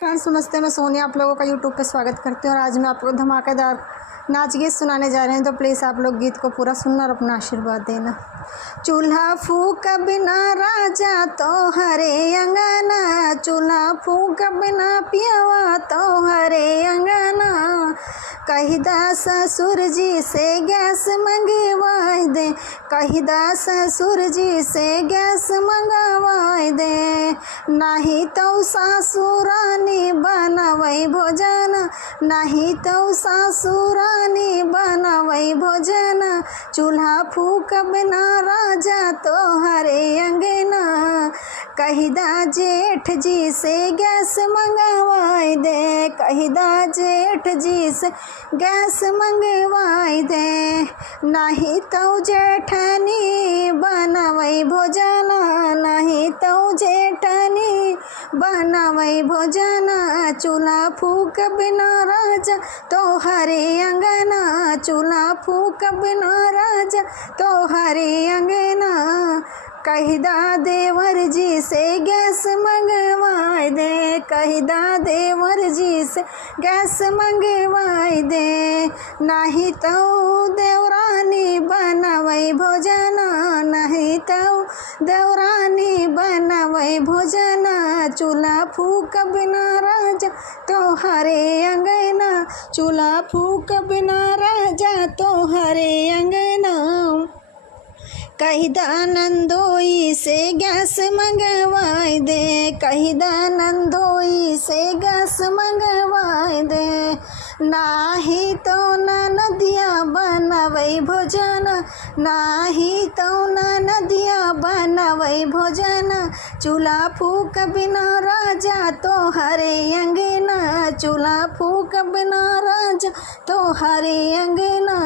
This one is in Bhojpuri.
फ्रेंड्स नमस्ते, मैं सोनिया आप लोगों का यूट्यूब पे स्वागत करती हूँ और आज मैं आपको धमाकेदार नाच गीत सुनाने जा रहे हैं। तो प्लीज़ आप लोग गीत को पूरा सुनना और अपना आशीर्वाद देना। चूल्हा फूक बिना राजा तो हरे अंगना, चूल्हा फूक बिना पियावा तो हरे अंगना, कहिदा ससुर जी से गैस मंगवाई दे, कहिदा ससुर जी से गैस मंगवाई दे, नहीं तो सासुरानी बनवै भोजन, नहीं तो सासुरानी बनवै भोजन, चूल्हा फूक बिना राजा तो हरे अंगना, कहिदा जेठ जी से गैस मंगवाई दे, कहिदा जेठ जी से गैस मंगवाई दे, नहीं तो जेठनी बनवै भोजन, नहीं तो जेठनी बनवै भोजन, चूल्हा फूक बिना राजा तो हरे अंगना, चूल्हा फूक बिना राजा तो हरे अंगना, कहिदा देवर जी से गैस मंगवाई दे, कहिदा देवर जी से गैस मंगवाई दे, नहीं तो देवरानी बनवै भोजन, नहीं तो देवरानी बनवै भोजन, चूल्हा फूक बिना राजा तो हरे अंगना, चूल्हा फूक बिना राजा तो हरे अंगना, कहिदा नंदोई से गैस मंगवाई दे, कहिदा नंदोई से गैस मंगवाई दे, नाही तो नदिया बनवै भोजन, नाही तो नदिया बनवै भोजन, चूल्हा फूक बिना राजा तो हरे अंगना, चूल्हा फूक बिना राजा तो हरे अंगना।